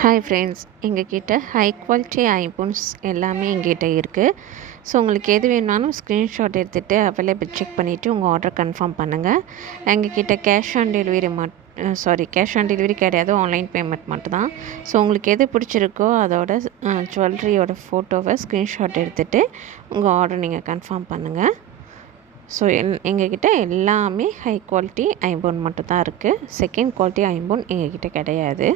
Hi friends, எங்ககிட்ட high quality iPhones எல்லாமே எங்கிட்ட இருக்குது. ஸோ உங்களுக்கு எது வேணுனாலும் ஸ்க்ரீன்ஷாட் எடுத்துகிட்டு அவைலபிள் செக் பண்ணிவிட்டு உங்கள் ஆர்டர் கன்ஃபார்ம் பண்ணுங்கள். எங்ககிட்ட கேஷ் ஆன் டெலிவரி கிடையாது, ஆன்லைன் பேமெண்ட் மட்டும்தான். ஸோ உங்களுக்கு எது பிடிச்சிருக்கோ அதோட ஜுவல்லரியோட ஃபோட்டோவை ஸ்க்ரீன்ஷாட் எடுத்துகிட்டு உங்கள் ஆர்டர் நீங்கள் கன்ஃபார்ம் பண்ணுங்கள். ஸோ எங்ககிட்ட எல்லாமே ஹை குவாலிட்டி ஐஃபோன் மட்டும்தான் இருக்குது. செகண்ட் குவாலிட்டி ஐஃபோன் எங்ககிட்ட கிடையாது.